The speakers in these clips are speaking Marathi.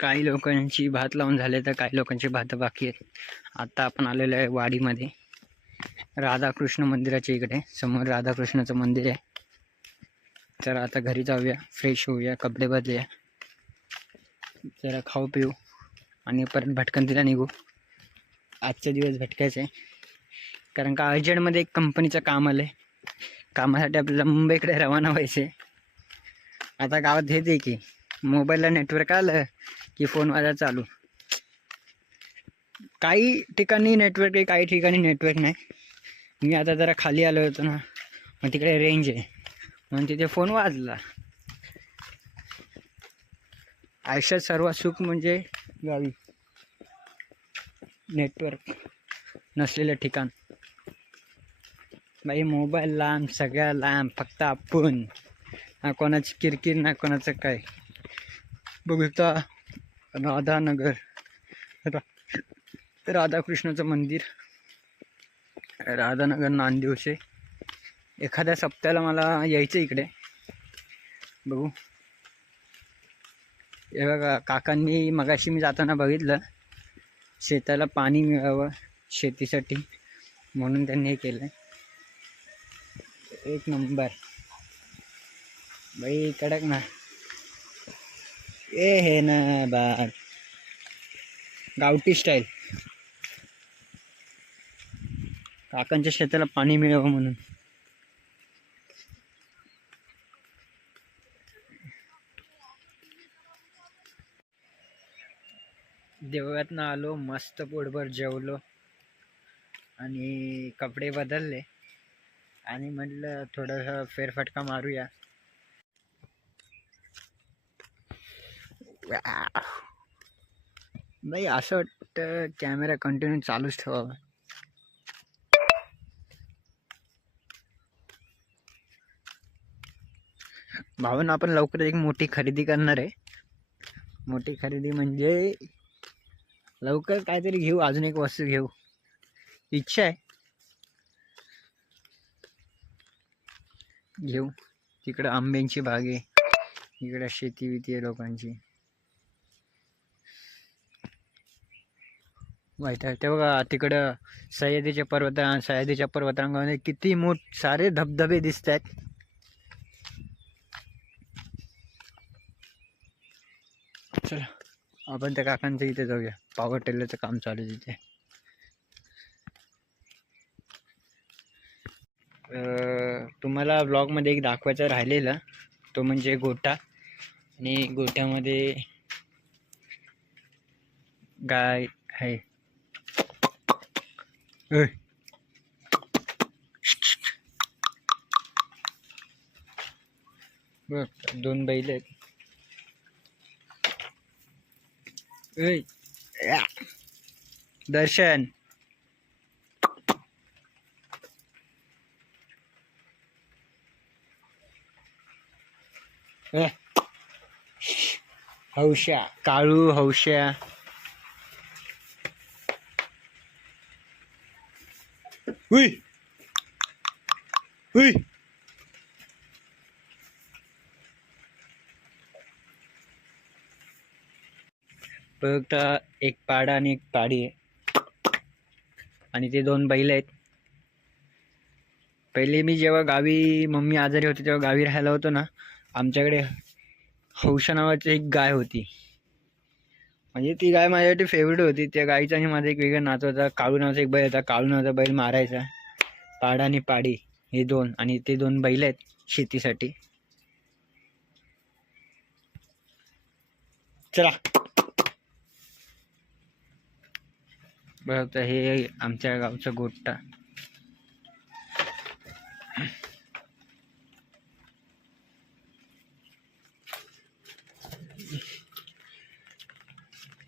काही लोकांची भात लावून झाले तर काही लोकांची भात बाकी आहेत. आता आपण आलेलो आहे वाडीमध्ये, राधाकृष्ण मंदिराच्या इकडे. समोर राधाकृष्णाचं मंदिर आहे. तर आता घरी जाऊया, फ्रेश होऊया, कपडे बदलूया, जरा खाऊ पिऊ आणि परत भटकंतीला निघू. आजचा दिवस भटकायचा आहे, कारण का अर्जंटमध्ये एक कंपनीचं काम आलं आहे. कामासाठी आपल्याला मुंबईकडे रवाना व्हायचे. आता गावात हेच आहे की मोबाईलला नेटवर्क आलं की फोन वाजा चालू. काही ठिकाणी नेटवर्क आहे, काही ठिकाणी नेटवर्क नाही. मी आता जरा खाली आलो होतो ना, मग तिकडे रेंज आहे म्हणून तिथे फोन वाजला. आयुष्यात सर्वात सुख म्हणजे गावी नेटवर्क नसलेलं ठिकाण. बाई मोबाईल लांब, सगळ्या लांब, फक्त आपण, ना कोणाची किरकिर ना कोणाचं काय. बघता राधानगर, राधाकृष्णाचं मंदिर, राधानगर नांदिवशे. एखाद्या सप्त्याला मला यायचं इकडे. बघू. हे बघा, काकांनी मगाशी मी जाताना बघितलं, शेताला पाणी मिळावं शेतीसाठी म्हणून त्यांनी हे केलं. एक नंबर बाई, कडक ना. ए हे ना बाग, गावठी स्टाईल. काकांच्या शेताला पाणी मिळावं म्हणून. देवळातनं आलो, मस्त पोटभर जेवलो आणि कपडे बदलले आणि म्हटलं थोडंसं फेरफटका मारूया. बाई असं वाटतं कॅमेरा कंटिन्यू चालूच ठेवावा. भावना, आपण लवकर एक मोठी खरेदी करणार आहे. मोठी खरेदी म्हणजे लवकर काहीतरी घेऊ, अजून एक वस्तू घेऊ, इच्छा आहे. घेऊ. तिकडं आंब्यांची बाग आहे, इकडं शेती विती आहे लोकांची. माहिती आहे ते बघा, तिकडं सह्याद्रीच्या पर्वतांमध्ये किती सारे धबधबे दिसत आहेत. चला आपण त्या काकांच्या इथे जाऊया, पॉवर टेलरचं काम चालू आहे तिथे. तुम्हाला ब्लॉगमध्ये एक दाखवायचं राहिलेलं, तो म्हणजे गोठा. आणि गोठ्यामध्ये गाय आहे. बघ, 2 बैल आहेत. दर्शन, हौशा, काळू हौशा. हुई हुई. बघता एक पाडा आणि एक पाडी आहे आणि ते 2 बैल आहेत. पहिले मी जेव्हा गावी, मम्मी आजारी होती तेव्हा गावी राहायला होतो ना, आमच्याकडे हौशा नावाची एक गाय होती. म्हणजे ती गाय माझ्यासाठी फेवरेट होती. त्या गायीचा आणि माझा एक वेगळा नातं होता. काळू नावाचा एक बैल होता, काळू नावाचा बैल मारायचा. पाडा आणि पाडी हे 2, आणि ते 2 बैल आहेत शेतीसाठी. चला बघ, हे आमच्या गावचा गोठा.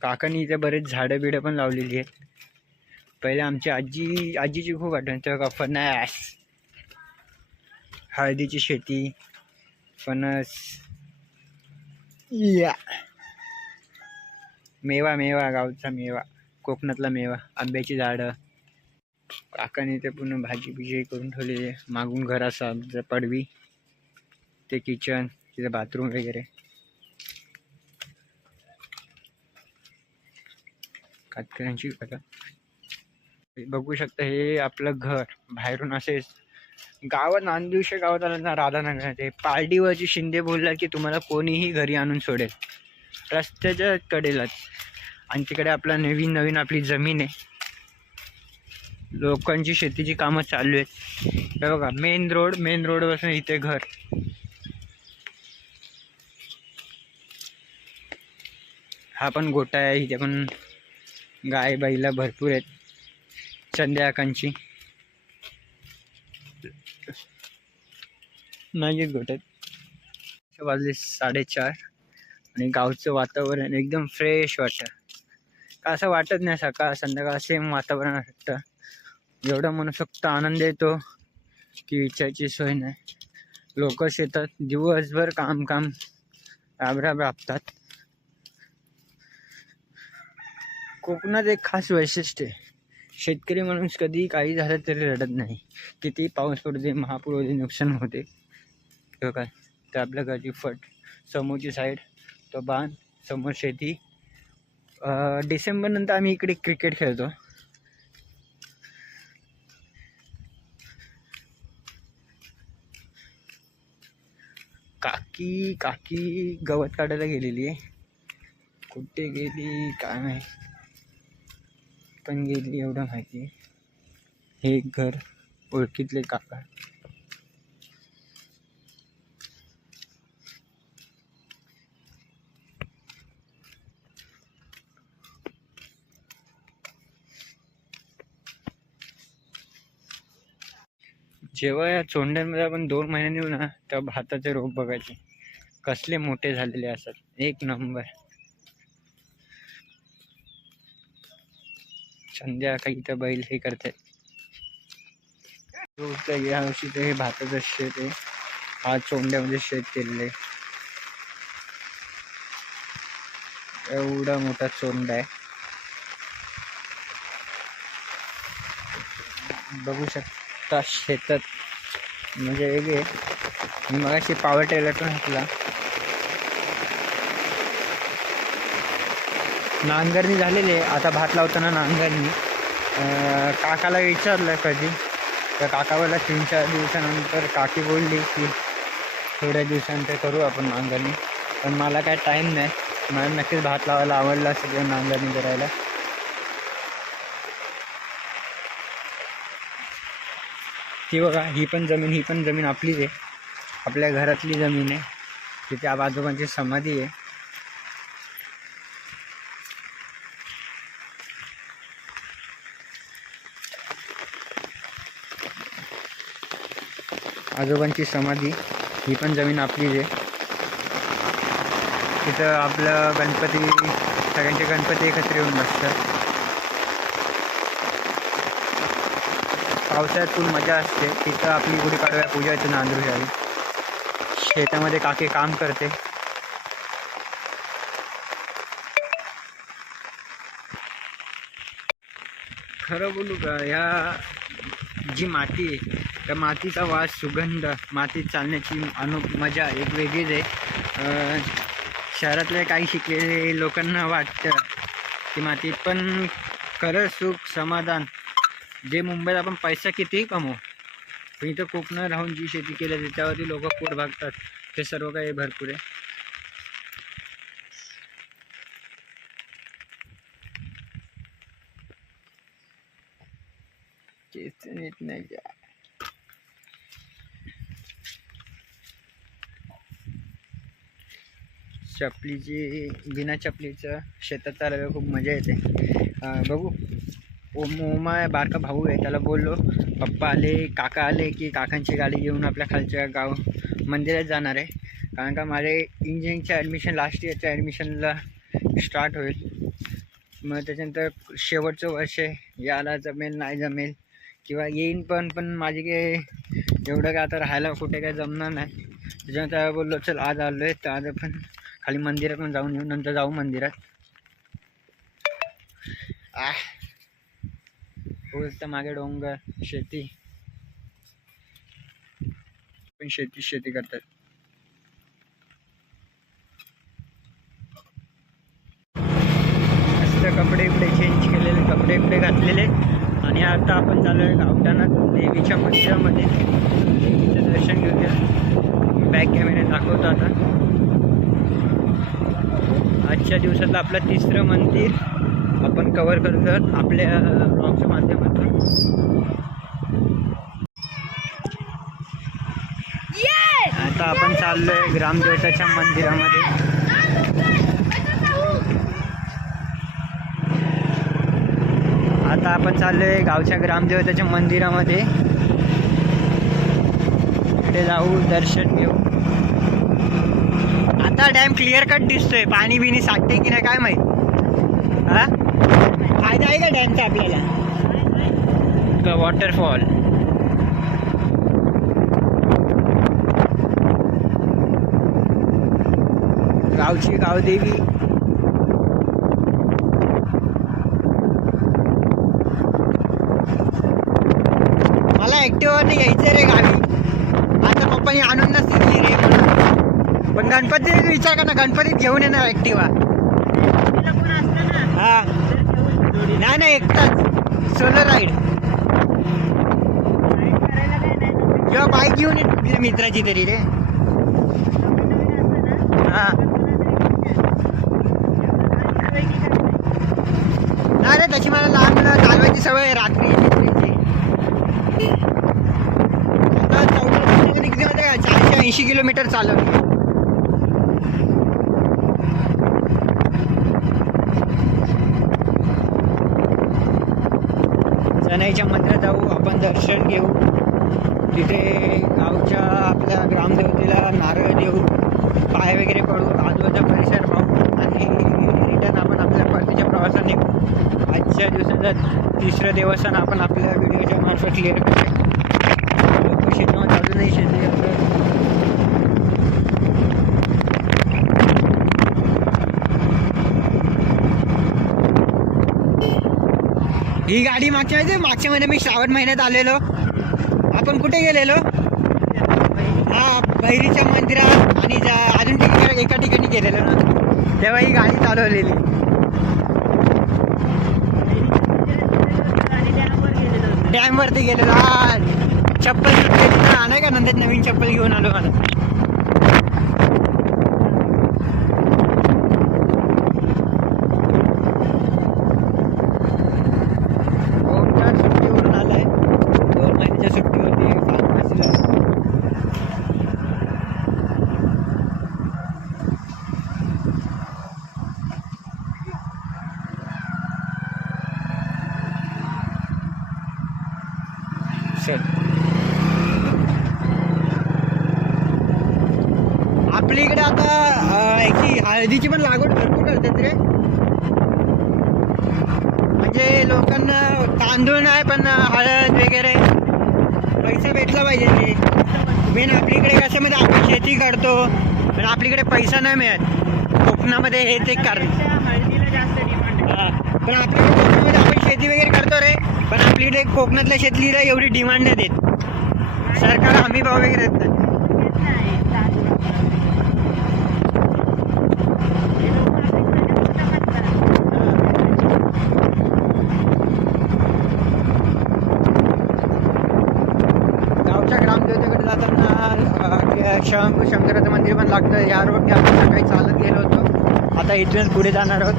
काकांनी इथे बरेच झाडं बिडं पण लावलेली आहेत. पहिले आमची आजीची खूप आठवण. तेव्हा फणस, हळदीची शेती, फणस, या मेवा, गावचा मेवा, कोकणातला मेवा, आंब्याची झाडं. काकाने ते पूर्ण भाजी बिजी करून ठेवलेली आहे. मागून घर असं पडवी, ते किचन, तिथे बाथरूम वगैरे. कातकऱ्यांची घरं. बघू शकता हे आपलं घर बाहेरून असे गावात नांदिवशी गावात आलं ना राधानगर ते पालडीवरची शिंदे बोलला की तुम्हाला कोणीही घरी आणून सोडेल रस्त्याच्या कडेलाच. आणि तिकडे आपला नवीन आपली जमीन आहे. लोकांची शेतीची कामं चालू आहेत. हे बघा मेन रोड पासून इथे घर. हा पण गोठा आहे. इथे पण गाय बैला भरपूर आहेत. संध्याकाळची नाही गोठ्यात वाजले 4:30 आणि गावचं वातावरण एकदम फ्रेश वाटतं. का असं वाटत नाही सकाळ संध्याकाळ सेम वातावरण वाटतं. एवढं मनसोक्त आनंद येतो की विचारायची सोय नाही. लोक शेतात दिवसभर काम राबतात. कोकणात एक खास वैशिष्ट्य आहे. शेतकरी माणूस कधी काही झालं तरी रडत नाही. किती पाऊस पडू दे महापूर होते नुकसान होते काय तर आपल्या घरची फट समोरची साईड तो बाण समोर शेती. डिसेंबर नंतर आम्ही इकडे क्रिकेट खेळतो. काकी गवत काढायला गेलेली आहे. कुठे गेली काय माहिती पण गेली एवढं माहिती आहे. हे घर ओळखीतले काका. जेव्हा या चोंड्यांमध्ये आपण 2 महिन्यांनी येऊ ना तेव्हा भाताचे रोप बघायचे कसले मोठे झालेले असतात. एक नंबर. संध्याकाळी इथं बैल हे करतात. या वर्षी हे भाताचं शेत आहे. हा चोंड्यामध्ये शेत केलेलं आहे. एवढा मोठा चोंडा आहे. बघू शकता शेतात म्हणजे वेगळे. मी मगाशी पॉवर टेलर पण घातला. नांगरणी झालेली आहे. आता भात लावताना नांगरणी. काकाला विचारलं कधी तर काका बोलला 3-4 दिवसानंतर. काकी बोलली की थोड्या दिवसानंतर करू आपण नांगरणी. पण मला काय टाईम नाही. मला नक्कीच भात लावायला आवडला असं किंवा नांगरणी करायला. ती बघा ही पण जमीन आपलीच आहे. आपल्या घरातली जमीन आहे. तिथे आजोबांची समाधी आहे. आजोबांची समाधी ही पण जमीन आपलीच आहे. तिथं आपलं गणपती सगळ्यांचे गणपती एकत्र येऊन बसतात. पावसाळ्यात फुल मजा असते. तिथं आपली गुढीपाडव्या पूजा येते नांदुरशाही. शेतामध्ये काकी काम करते. खरं बोलू का ह्या जी माती आहे त्या मातीचा वास सुगंध मातीत चालण्याची मजा एक वेगळीच आहे. शहरातल्या काही शिकलेले लोकांना वाटतं की मातीत पण खरं सुख समाधान जे मुंबईत आपण पैसा कितीही कमवू पण इथं कोकणात राहून जी शेती केली त्याच्यावरती लोक पोट भागतात. ते सर्व काही भरपूर आहे. चपलीची बिना चपलीचं शेतात चालायला खूप मजा येते. बघू ओमा बारका भाऊ आहे त्याला बोललो पप्पा आले काका आले की काकांची गाडी घेऊन आपल्या खालच्या गाव मंदिरात जाणार आहे. कारण का माझे इंजिनिअरिंगचं ॲडमिशन लास्ट इयरच्या ॲडमिशनला स्टार्ट होईल. मग त्याच्यानंतर शेवटचं वर्ष याला जमेल नाही जमेल किंवा येईन पण माझी काही एवढं काय आता राहायला कुठे काय जमणार नाही. त्याच्यानंतर बोललो चल आज आलो आहे तर आज आपण खाली मंदिरात पण जाऊन येऊ. नंतर जाऊ मंदिरात. बोलतं मागे डोंगर शेती पण शेती करतात. मस्त कपडे इकडे चेंज केलेले, कपडे इकडे घातलेले आणि आता आपण चालू आहे गावठाणात देवीच्या मंदिरामध्ये. तिचं दर्शन घेऊया. बॅक कॅमेरे दाखवतो आता. आजच्या दिवसातलं आपलं तिसरं मंदिर आपण कव्हर करतो आपल्या ब्लॉगच्या माध्यमातून. आता आपण चाललोय ग्रामदेवताच्या मंदिरामध्ये. आता आपण चाललोय गावच्या ग्रामदेवताच्या मंदिरामध्ये. इकडे जाऊ, दर्शन घेऊ. आता डॅम क्लिअर कट दिसतोय. पाणी बिणी साठते की नाही काय माहित. हा, फायदा आहे का डॅमचा आपल्याला? वॉटरफॉल. गावची गावदेवी. मला ऍक्टिव्हवरती यायचं रे गावी. आता पप्पानी आणून नसतील रे म्हणून. पण गणपतीत विचार कर ना, गणपतीत घेऊन येणार ऍक्टिव्हा. हा नाही नाही, एकटाच सोलो राईड किंवा बाईक घेऊन ये मित्राची तरी रे. हा नाही रे, तशी मला लहान चालवायची सवय रात्री. आता 14 डिग्रीमध्ये 480 किलोमीटर चालवली. शनाईच्या मंदिरात जाऊ आपण, दर्शन घेऊ. तिथे गावच्या आपल्या ग्रामदेवतेला नारळ देऊ, पाय वगैरे पडू, आजूबाजूचा परिसर पाहू आणि रिटर्न आपण आपल्या परतीच्या प्रवासाने. आजच्या दिवसाचं तिसरं देवस्थान आपण आपल्या व्हिडिओच्या मार्फत क्लिअर करूया. लोक शेतामध्ये अजूनही शेती करतात. ही गाडी मागच्या महिन्यात मी श्रावण महिन्यात आलेलो. आपण कुठे गेलेलो? हा, बैरीच्या मंदिरात आणि अजून एका ठिकाणी गेलेलो ना, तेव्हा ही गाडी चालवलेली. डॅम वरती गेलेलो. हा, चप्पल नाही का, नंतर नवीन चप्पल घेऊन आलो मला. सुट्टीवरून आलाय, 2 महिन्याच्या सुट्टीवरती फार्मसीला. आपल्या इकडे आता याची हळदीची पण लागवड भरपूर करतात रे. म्हणजे लोकांना तांदूळ नाही पण हळद वगैरे पैसा भेटला पाहिजे ते मेन. आपल्याकडे कसं म्हणजे आपण शेती करतो पण आपल्याकडे पैसा नाही मिळत. कोकणामध्ये हे ते कारण. पण आपल्याकडे कोकणामध्ये आपण शेती वगैरे करतो रे, पण आपल्याकडे कोकणातल्या शेतीला एवढी डिमांड नाही देत. सरकार हमी भाव वगैरे देत नाही. गावच्या ग्रामदेवतेकडे जाताना शंकराचं मंदिर पण लागतं. या रोडने आपण सकाळी चालत गेलो होतो. आता इथूनच पुढे जाणार आहोत.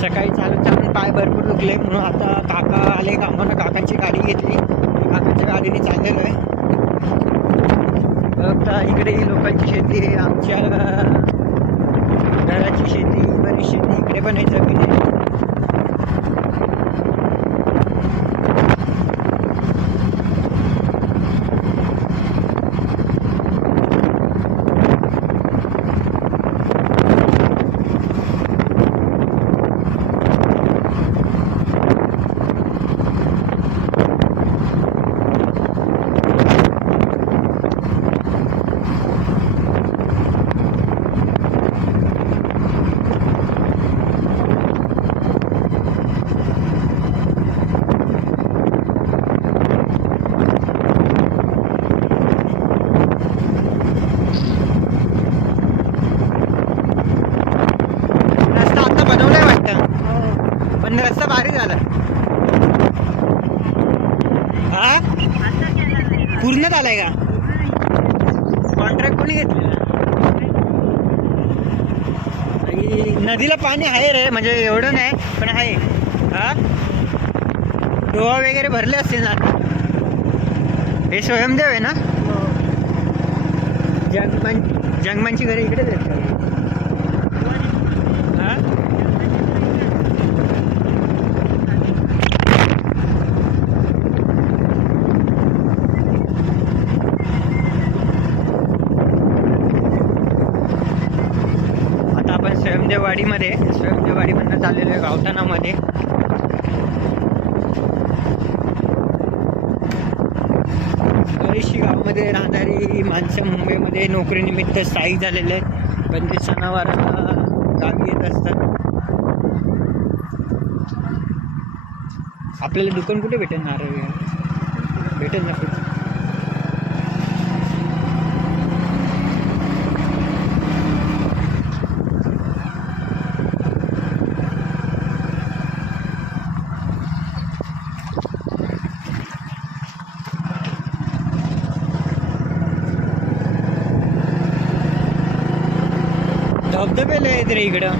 सकाळी चालून पाय भरपूर दुखले म्हणून आता काका आले कामानं. काकांची गाडी घेतली, काकांच्या गाडीने चाललेलो आहे. आता इकडे लोकांची शेती आहे, आमच्या घराची शेती, बरीच शेती इकडे पण आहे, जमीन आहे. आता भारी झालं. हा पूर्ण झालाय का? कॉन्ट्रॅक्ट कोणी घेतलेला? नदीला पाणी आहे रे, म्हणजे एवढं नाही पण आहे. हा डोहा वगैरे भरले असतील ना. हे स्वयंदेव आहे ना. जंगमांची घरे इकडेच आहेत का? हा आता आपण स्वयंदेववाडीमधनं चाललेलो आहे गावठाणामध्ये. बरीचशी गावामध्ये राहणारी माणसं मुंबईमध्ये नोकरीनिमित्त स्थायिक झालेले आहेत, पण ते सणावाराला गावी येत असतात. आपल्याला दुकान कुठे भेटेल? नारळ भेटेल ना. धबधबे लय आहेत रे इकडं.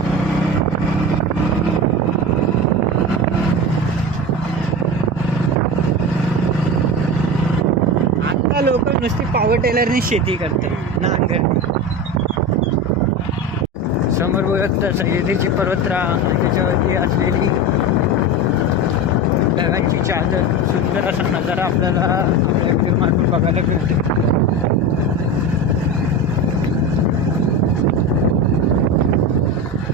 आता लोक नुसती पॉवर टेलरनी शेती करतात, नांगर. समोर बघत सह्याद्रीची पर्वतरांग आणि त्याच्यावरती असलेली ढगांची चादर, सुंदर असा नजारा आपल्याला आपल्या मार्फत बघायला मिळतो.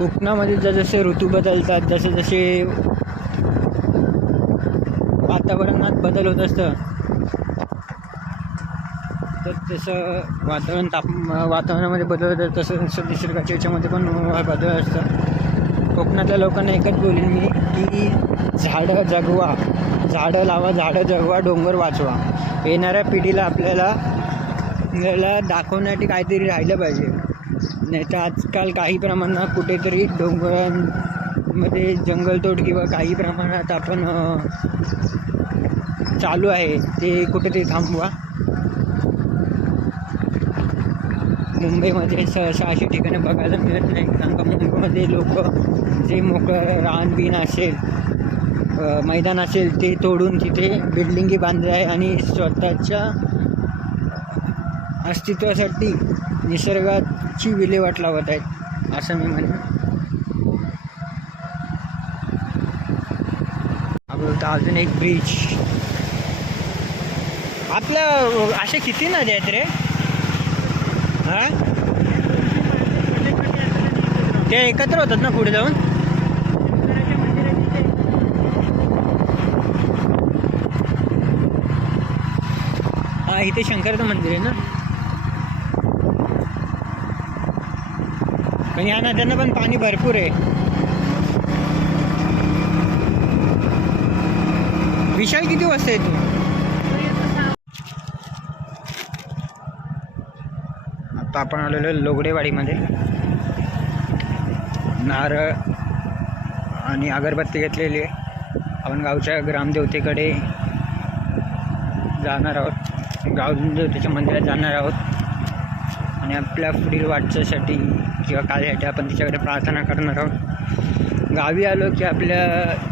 कोकणामध्ये जसे ऋतू बदलतात, जसे जसे वातावरणात बदल होत असतं, तर तसं वातावरणामध्ये बदल होतं, तसं तसं निसर्गाच्या याच्यामध्ये पण बदल असतं. कोकणातल्या लोकांना एकच बोलेन मी की झाडं जगवा, झाडं लावा, झाडं जगवा, डोंगर वाचवा. येणाऱ्या पिढीला आपल्याला दाखवण्यासाठी काहीतरी राहिलं पाहिजे. नाही तर आजकाल काही प्रमाणात कुठेतरी डोंगरांमध्ये जंगलतोड किंवा काही प्रमाणात आपण चालू आहे, ते कुठेतरी थांबवा. मुंबईमध्ये सहसा अशी ठिकाणे बघायला मिळत नाही, कारण का मुंबईमध्ये लोक जे मोकळं रानबीन असेल, मैदान असेल, ते तोडून तिथे बिल्डिंगी बांधल्या आहे आणि स्वतःच्या अस्तित्वासाठी निसर्गाची विल्हेवाट लावत आहेत, असं मी म्हणेन. अजून एक ब्रिज. आपल्या असे किती नद्या आहेत रे? हा ते एकत्र होतात ना पुढे जाऊन? हा इथे शंकराचं मंदिर आहे ना. पण या नद्यांना पण पाणी भरपूर आहे. विशाल किती वाजता येतो? आता आपण आलेलो लोगडेवाडीमध्ये. नारळ आणि अगरबत्ती घेतलेली आहे. आपण गावच्या ग्रामदेवतेकडे जाणार आहोत, ग्रामदेवतेच्या मंदिरात जाणार आहोत आणि आपल्या पुढील वाटचासाठी किंवा काळसाठी आपण तिच्याकडे प्रार्थना करणार आहोत. गावी आलो की आपल्या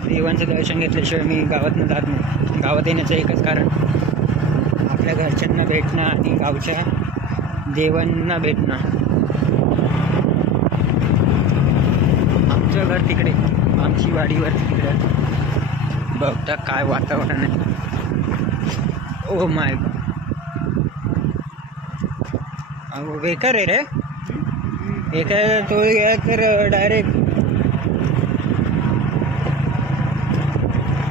देवांचं दर्शन घेतल्याशिवाय मी गावातनं जात नाही. गावात येण्याचं एकच कारण आपल्या घरच्यांना भेटणं आणि गावच्या देवांना भेटणं. आमचं घर तिकडे, आमची वाडीवर तिकडे. बघता काय वातावरण आहे. ओ माय बेकार आहे रे. एका तो गेला तर डायरेक्ट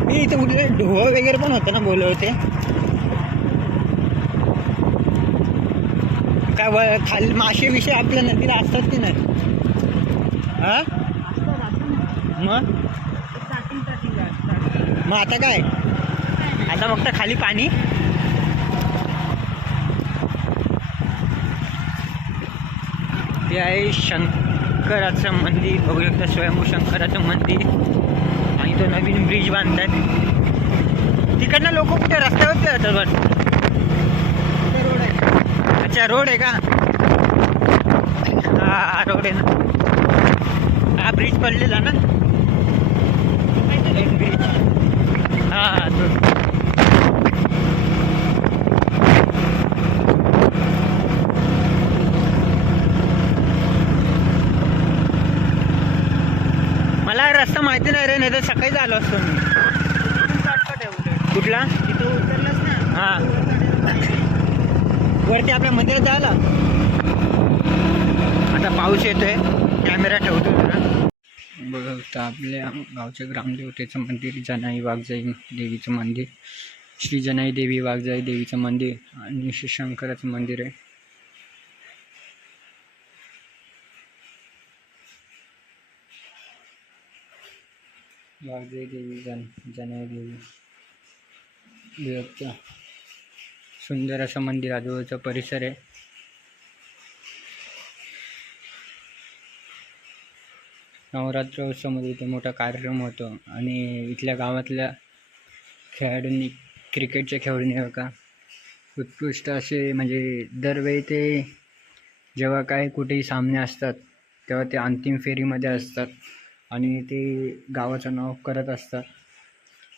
मी इथे कुठे ढोह वगैरे पण होतं ना, बोलले होते काय खाली मासे विषय आपल्या नदीला असतात की नाही? हा मग आता काय? आता फक्त खाली पाणी. ते आहे शंकराचं मंदिर, बघू शकता स्वयंभू शंकराचं मंदिर. आणि इथं नवीन ब्रिज बांधतात. तिकडनं लोक कुठे रस्त्यावरती जातात वाटतं. अच्छा रोड आहे का? हा रोड आहे ना. हा ब्रिज पडलेला ना. ब्रिज हा तो. मला रस्ता माहिती नाही रे, नाही तर सकाळी आलो असतो मी. कुठला? तिथं उतरलास ना. हा वरती आपल्या मंदिरात जायला. आता पाऊस येतोय, कॅमेरा ठेवतो जरा. बघा आपल्या गावच्या ग्रामदेवतेचं मंदिर, जनाई वाघजाई देवीचं मंदिर, श्री जनाई देवी वाघजाई देवीचं मंदिर आणि श्री शंकराचं मंदिर आहे. वाघजाई देवी जनाई देवी देवचा सुंदर असं मंदिर, आजूबाजूचा परिसर आहे. नवरात्र उत्सवामध्ये इथे मोठा कार्यक्रम होतो आणि इथल्या गावातल्या खेळाडूंनी क्रिकेटच्या खेळाडूंनी का उत्कृष्ट असे, म्हणजे दरवेळी ते जेव्हा काय कुठेही सामने असतात तेव्हा ते अंतिम फेरीमध्ये असतात आणि ते गावाचं नाव करत असतात.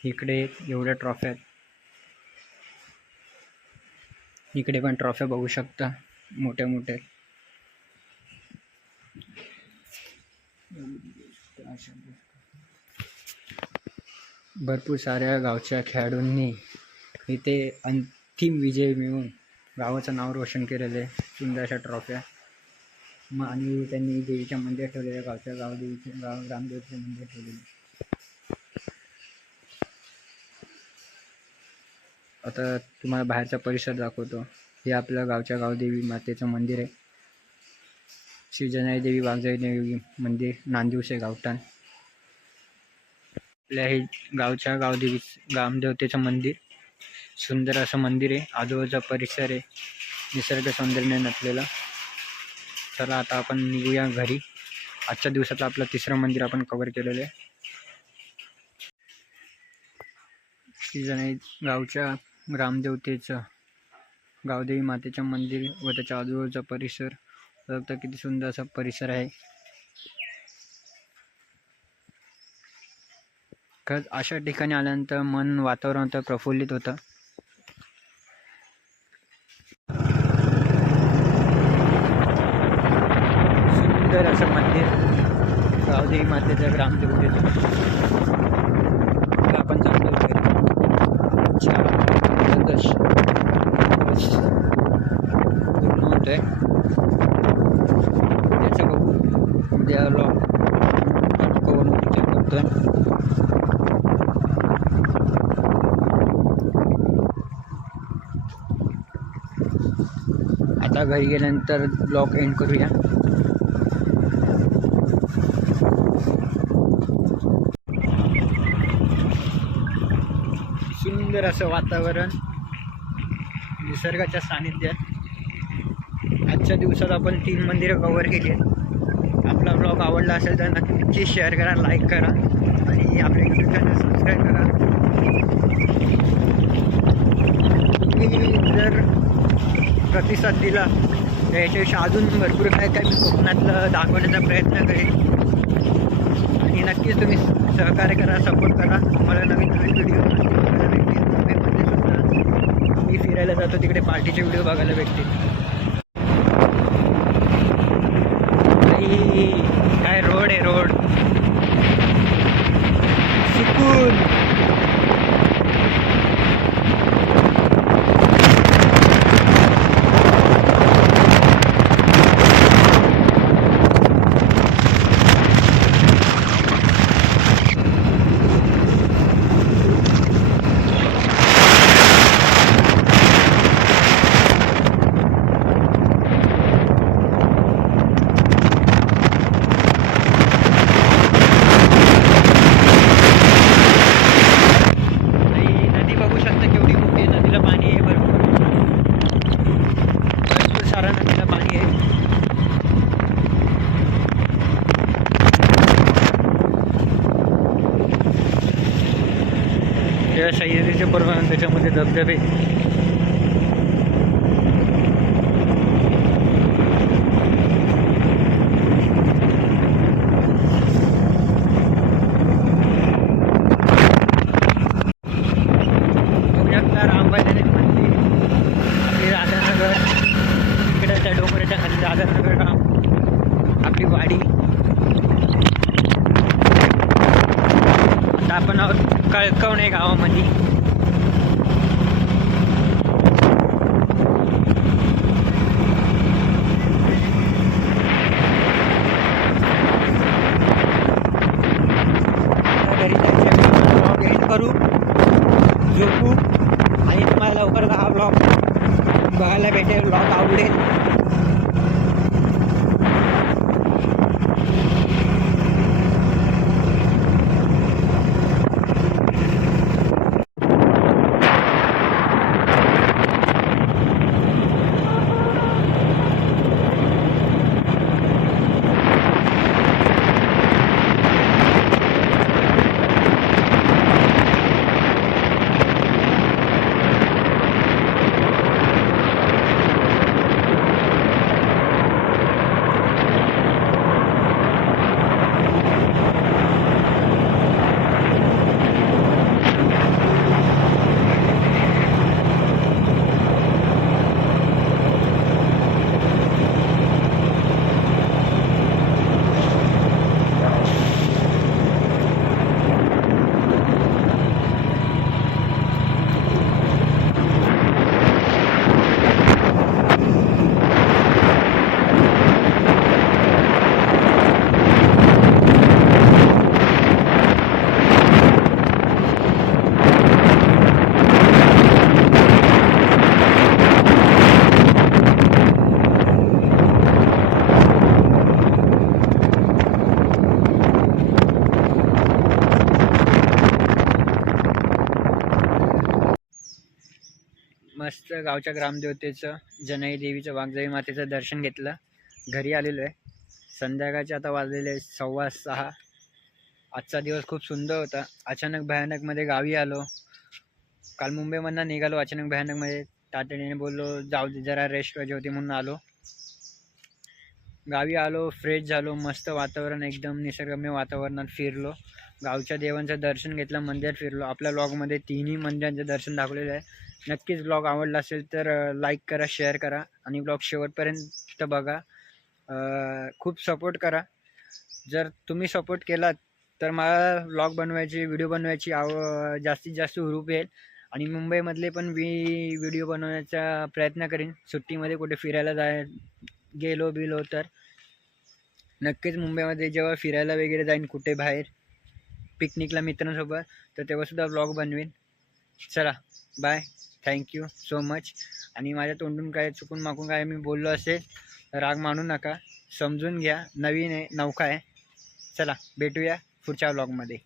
इकडे एवढ्या ट्रॉफ्या, इकडे पण ट्रॉफ्या बघू शकता मोठ्या मोठ्या. भरपूर साऱ्या गावच्या खेळाडूंनी इथे अंतिम विजय मिळवून गावाचं नाव रोशन केलेलं आहे. सुंदर अशा ट्रॉफ्या आणि त्यांनी देवीच्या मंदिरात ठेवलेल्या, गावच्या ग्रामदेवतेचे मंदिर ठेवलेले. आता तुम्हाला बाहेरचा परिसर दाखवतो. हे आपल्या गावच्या गावदेवी मातेचं मंदिर आहे. श्री जनाई देवी वाघजाई देवी मंदिर, नांदिवसे गावठाण. आपल्या हे गावच्या ग्रामदेवतेचं मंदिर, सुंदर असं मंदिर आहे. आजूबाजूचा परिसर आहे निसर्ग सौंदर्याने नटलेला. चला आता आपण निघूया घरी. आजच्या दिवसातलं आपलं तिसरं मंदिर आपण कव्हर केलेलं आहे. श्री जनाई गावच्या ग्रामदेवतेचं गावदेवी मातेचं मंदिर व त्याच्या आजूबाजूचा परिसर बघता किती सुंदर असा परिसर आहे. खरंच अशा ठिकाणी आल्यानंतर मन वातावरण तर प्रफुल्लित होतं. सुंदर असं मंदिर गावदेवी मातेचं ग्रामदेवतेचं. आपण चांगलं पूर्ण होतोय त्याचं बघू उद्या करतोय. आता घरी गेल्यानंतर ब्लॉग एंड करूया. सुंदर असं वातावरण निसर्गाच्या सानिध्यात. आजच्या दिवसात आपण 3 मंदिरं कव्हर केली आहेत. आपला ब्लॉग आवडला असेल तर नक्की शेअर करा, लाईक करा आणि आपल्या यूट्यूब चॅनल सबस्क्राईब करा. तुम्ही जर प्रतिसाद दिला तर याच्याविषयी अजून भरपूर काय काय मी कोकणातलं दाखवण्याचा प्रयत्न करेन. आणि नक्कीच तुम्ही सहकार्य करा, सपोर्ट करा. मला नवीन व्हिडिओ मी फिरायला जातो तिकडे पार्टीचे व्हिडिओ बघायला भेटतील. काय रोड आहे, रोड सुकून. आपल्या सह्याद्रीचे पर्वत, त्याच्यामध्ये धबधबे. रामबाई मंदिर, आपली राधानगर, इकडे त्या डोंगराच्या खाली राधानगर गाव, आपली वाडी. आता आपण आहोत कळकवणे गावामध्ये. घरी जायचं एंड करू, झोपू आणि तुम्हाला लवकरच हा ब्लॉग बघायला भेटेल. ब्लॉग आवडेल. मस्त गावच्या ग्रामदेवतेचं, जनाई देवीचं, वाघजाई मातेचं दर्शन घेतलं. घरी आलेलो आहे. संध्याकाळचे आता वाजलेले 6:15. आजचा दिवस खूप सुंदर होता. अचानक भयानकमध्ये गावी आलो. काल मुंबईमधनं निघालो. अचानक भयानकमध्ये तातडीने बोललो जाऊ दे, जरा रेस्ट पाहिजे होती म्हणून आलो. गावी आलो, फ्रेश झालो. मस्त वातावरण, एकदम निसर्गरम्य वातावरणात फिरलो. गावच्या देवांचं दर्शन घेतलं, मंदिरात फिरलो. आपल्या ब्लॉगमध्ये तिन्ही मंदिरांचं दर्शन दाखवलेलं आहे. नक्कीच ब्लॉग आवडला असेल तर लाईक करा, शेअर करा आणि ब्लॉग शेवटपर्यंत बघा. खूप सपोर्ट करा. जर तुम्ही सपोर्ट केलात तर मला ब्लॉग बनवायची, व्हिडिओ बनवायची जास्तीत जास्त हुरूप येईल. आणि मुंबईमधले पण व्हिडिओ बनवण्याचा प्रयत्न करीन. सुट्टीमध्ये कुठे फिरायला गेलो तर नक्कीच मुंबईमध्ये जेव्हा फिरायला वगैरे जाईन कुठे बाहेर पिकनिकला मित्रांसोबत, तर तेव्हासुद्धा ब्लॉग बनवीन. चला बाय, थँक्यू सो मच. आणि माझ्या तोंडून काय चुकून माकून काय मी बोललो असेल राग मानू नका, समजून घ्या. नवीन आहे, नौका आहे. चला भेटूया पुढच्या ब्लॉगमध्ये.